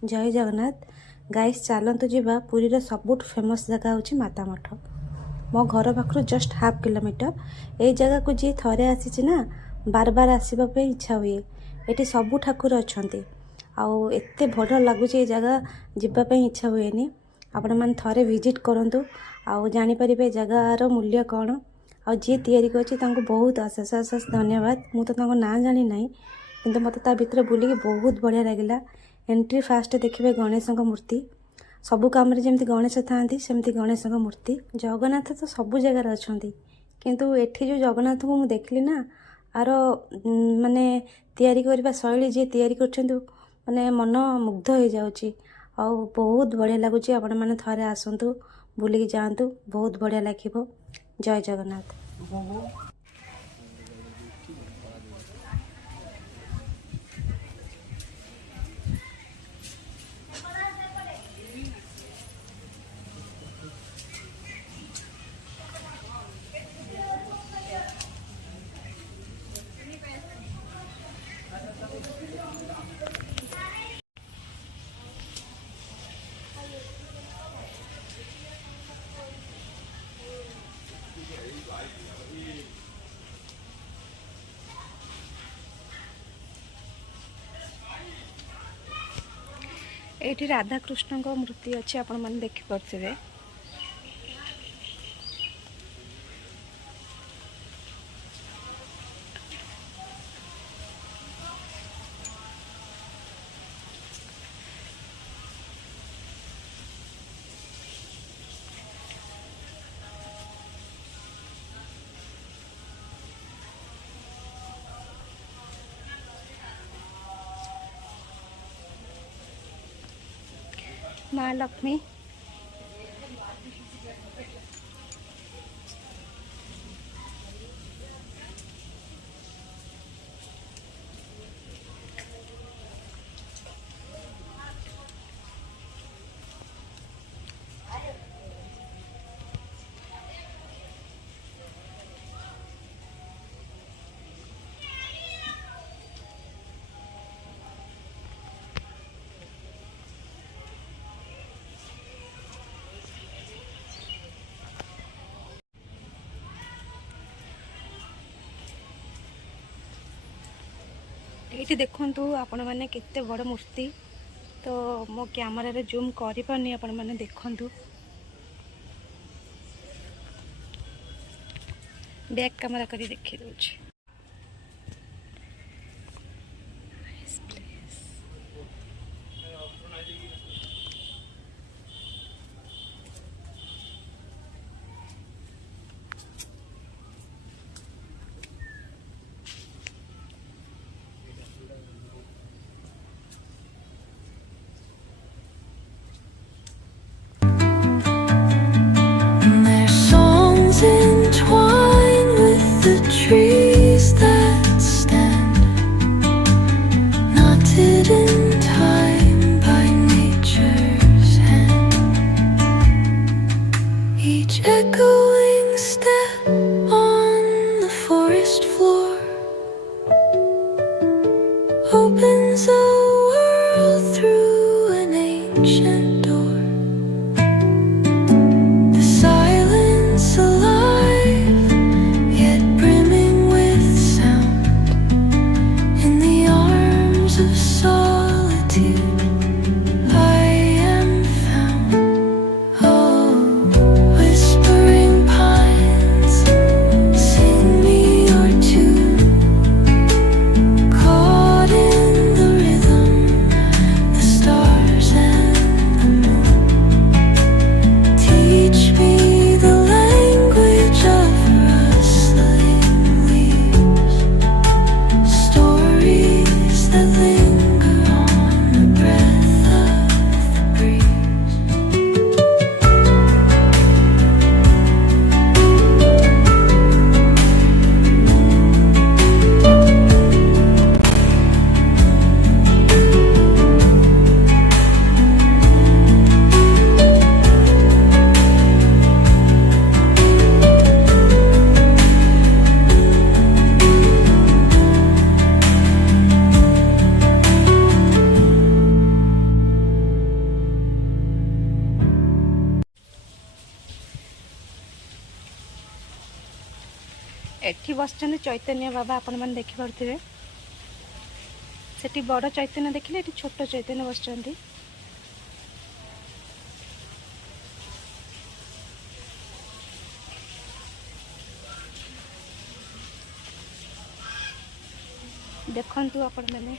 जय जगन्नाथ गाइस चलतु जीवा पुरीर सबुठ फेमस जगह हूँ माता मठ। मो घर पाखु जस्ट हाफ किलोमीटर ये जगह को जी थरे आसी ना बार बार आसवाप इच्छा हुए। ये सबू ठाकुर अच्छा आउ एत भल लगुच ये जगह जावाई इच्छा हुए। आपण मैंने थरे विजिट करूँ आउ जानीपर जगार मूल्य कौन आ जी तैयारी कर बहुत अशेष अशेष धन्यवाद। मुझे तो ना जानी ना कि मत भितर बुलिकी बहुत बढ़िया लगे। एंट्री फास्ट देखिए गणेश मूर्ति सबु कम जमी गणेश था सेमती गणेश मूर्ति जगन्नाथ तो सबु जगार अच्छा किंतु एठी जो जगन्नाथ को मुझे देखली ना आर माने तैयारी करबा शैली जी तैयारी करछंतु माने मन मुग्ध हो जाउची आ बहुत बढ़िया लगुच। आपण मैंने थरे आसतु बुलिकी जातु बहुत बढ़िया लगे। जय जगन्नाथ। ये राधाकृष्ण मूर्ति अच्छी आपण मैंने देखिपे। माँ लक्ष्मी ये देखु आपण मैंने केते बड़ मूर्ति तो मो कैमरा रे जूम करि पानी आपण मैंने देखु बैक कैमरा करी देखि दउछि। Trees that stand, knotted in time by nature's hand. Each echoing step on the forest floor opens a world through an ancient door. The silence alive, yet brimming with sound. In the arms of solitude I am found. Oh, whispering pines, sing me your tune. Caught in the rhythm, the stars and the एठी बसचन चैतन्य बाबा आपण मैंने देखिपे सेठी बड़ चैतन्य देखिले एठी छोट चैतन्य बसचन। देखंतु आपण मैंने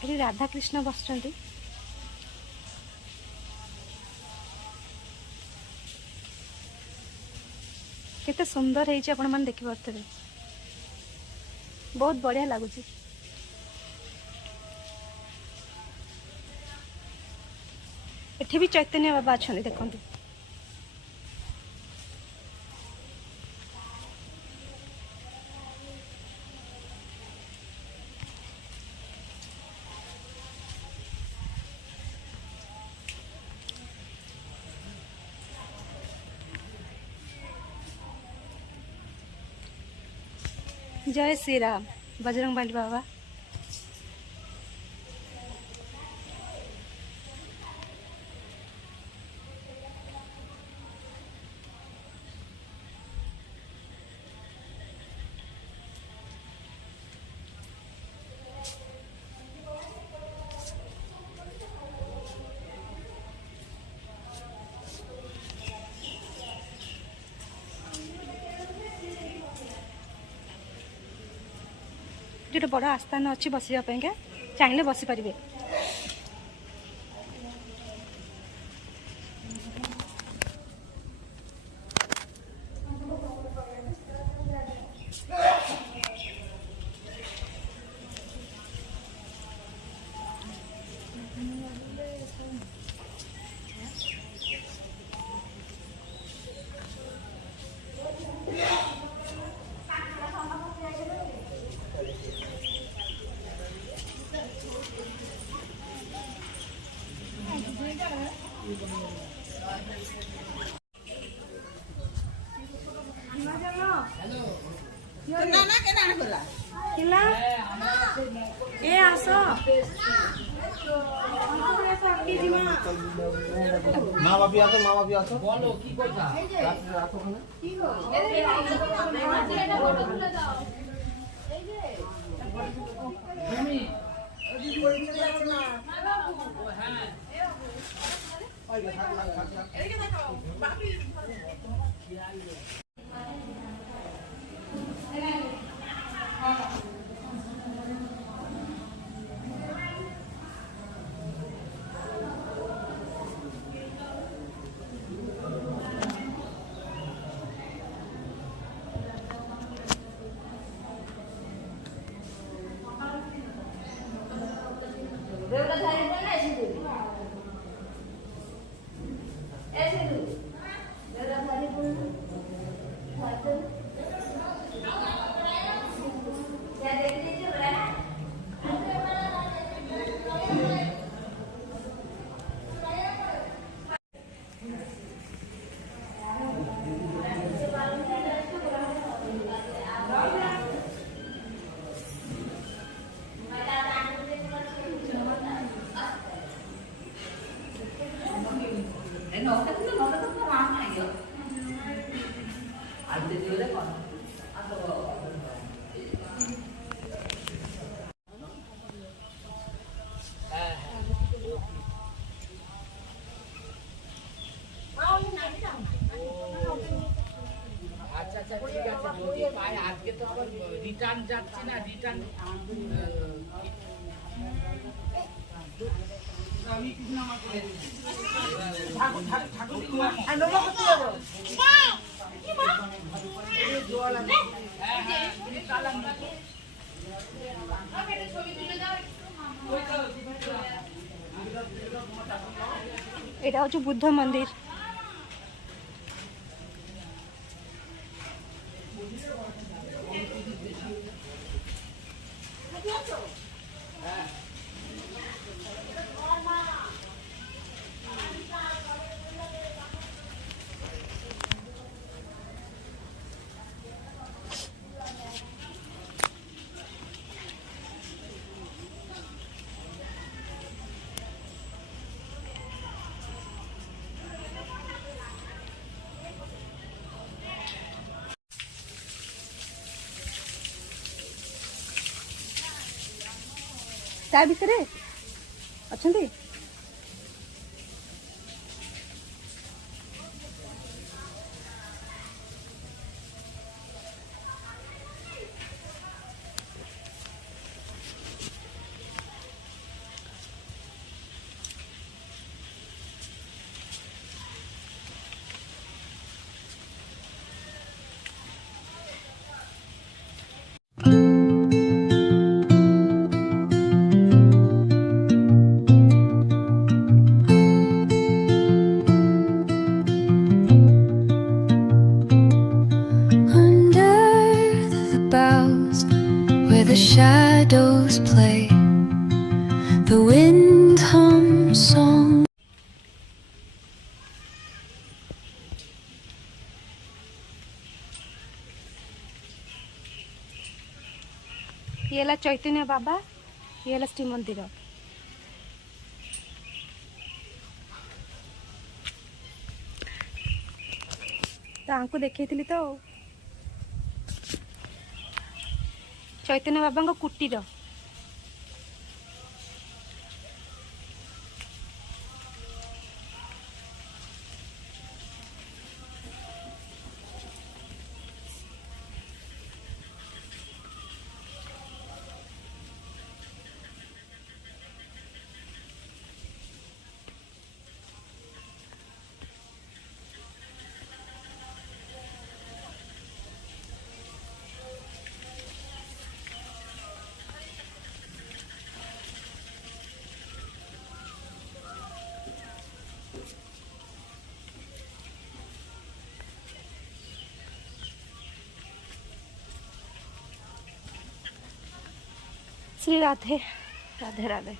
ये राधा कृष्ण बसचंती। केते सुंदर है आपण मैंने देखि पारे, बहुत बढ़िया लगुच। एठी भी चैतन्य बाबा अच्छा देखते। जय श्री राम, बजरंगबली बाबा। जो बड़ आस्थान अच्छी बसवाई चाहिए बसी पारे। মা বাপি আছো বলো কি কথা রাতে রাত ওখানে কি গো এই যে আমি ওই পরীক্ষা যাচ্ছে না হ্যাঁ এদিকে দেখো বাপি আজকে তো আবার রিটার্ন যাচ্ছি না রিটার্ন আমি কিছু না আমার করে ঠাকুর ঠাকুর আর নোমা করতে যাব কি মা এই জল আমি হ্যাঁ হ্যাঁ তুমি চালান না আমাকে ছবি তুলে দাও ওই তো এটা হচ্ছে বুদ্ধ মন্দির। ତା ଭିତରେ ଅଛନ୍ତି। Under the boughs where the shadows play, the wind hums song. ये ହେଲା ଚୈତନ୍ୟ ବାବା, ये ହେଲା ଶ୍ରୀମନ୍ଦିର। ତାଙ୍କୁ ଦେଖେଇଥିଲି ତ ଚୈତନ୍ୟ ବାବାଙ୍କ କୁଟୀର। श्री राधे राधे राधे।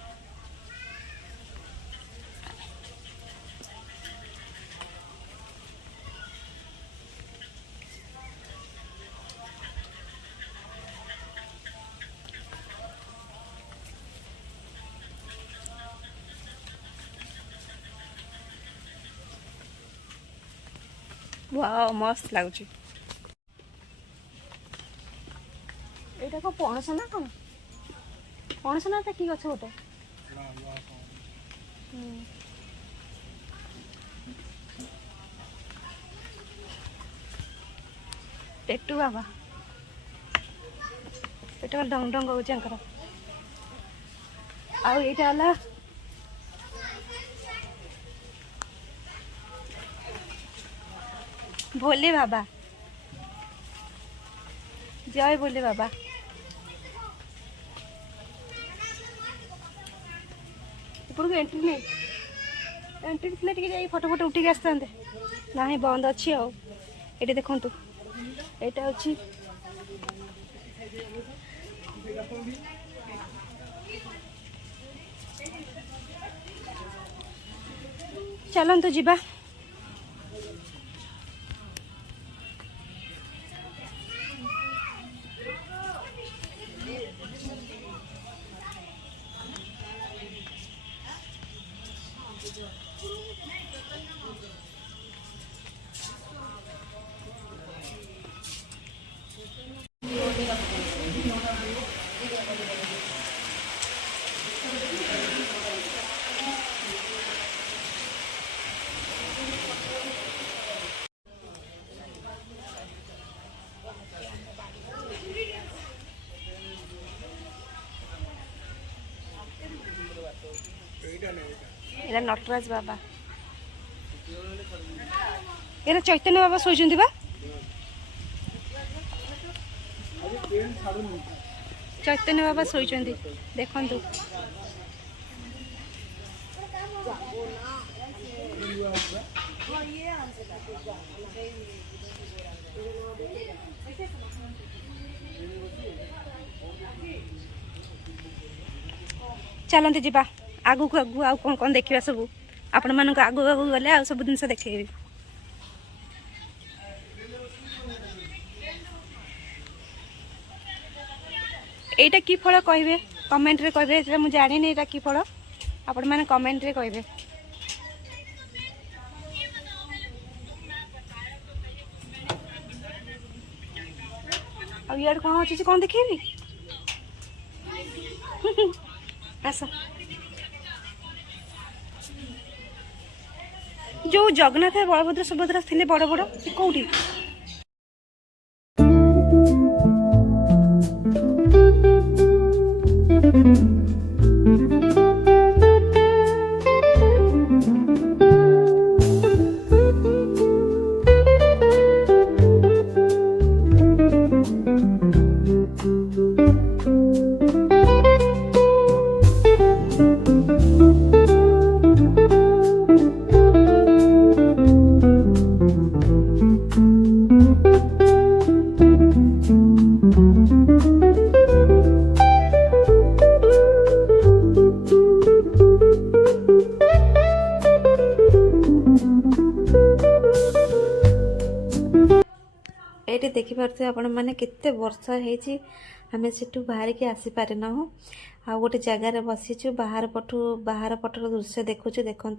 वाओ मस्त लगुच। एटा को पणस ना कौन पणस ना कि गछ गोटे पेटू बाबा पेट डंग डंग हो आला भोले बाबा। जय भोले बाबा। ऊपर को एंट्री नहीं एंट्री थे टे फोटो फोटो उठिक आसते ना बंद अच्छी ये देखु यहाँ अच्छी चलतु जीवा। एरा नटराज बाबा एरा चैतन्य बाबा सोचुंदी बा चैतन्य बाबा सोचुंदी देखंतु चलते जीवा आगु को आगु आ कौन कौन देखा सब आपण मान आगु आगु गले आ सब जिन देखेबी। एटा की फल कहे कमेंट रे कहे मुझे जानी एटा की फल आपण मैंने कमेंट रे कहे। अब यार कौन अच्छे कौन देखेबी आस जो जगन्नाथ बलभद्र सुभद्रा थे बड़ बड़ से कौटी ये देखिपे आपण मैंने केते वर्ष होती आम से बाहर की आसीपारिना आ गोटे जगार बसीचु बाहर पटर दृश्य देखुचु देखु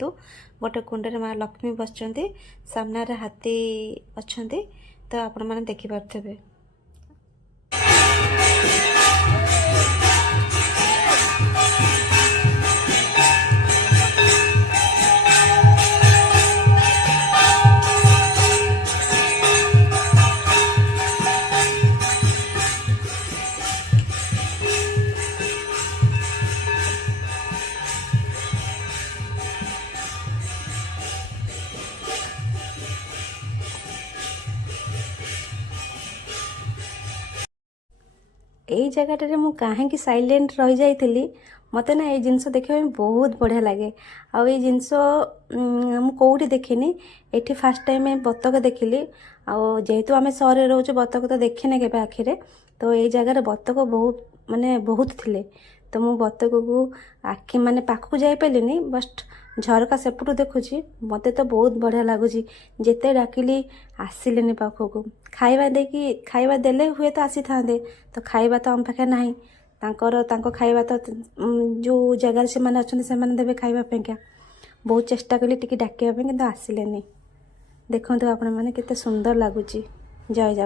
गोटे कुंडे माँ लक्ष्मी बसचंती सामने हाथी अच्छा तो आपण मैंने देखिपे यही जगह मु कहीं साइलेंट रही जाइली मत ना ये जिनस देखा बहुत बढ़िया लगे आउ ये जिनस कौटी देखनी ये फास्ट टाइम बतक देखिली जेहेतु आम सहर रोचे बतक तो देखने के आखिरे तो ये जगह बतक बहुत माने बहुत थिले तो मु बतक को आखि माने पाखक जापारे बस्ट झरका सेपटू देखुची मत तो बहुत बढ़िया लगुच जिते डाकिली आसिले पाखक खाଇବା देले हुए तो आसी था तो खाଇବା तो आम पाखे ना खाଇବା तो जो जगार से मैंने अच्छा से देवे खावापेक्षा बहुत चेष्टा कली टी डाकिया कि आसिले देखो आपण मैंने केते सुंदर लगुच जय जगन्नाथ।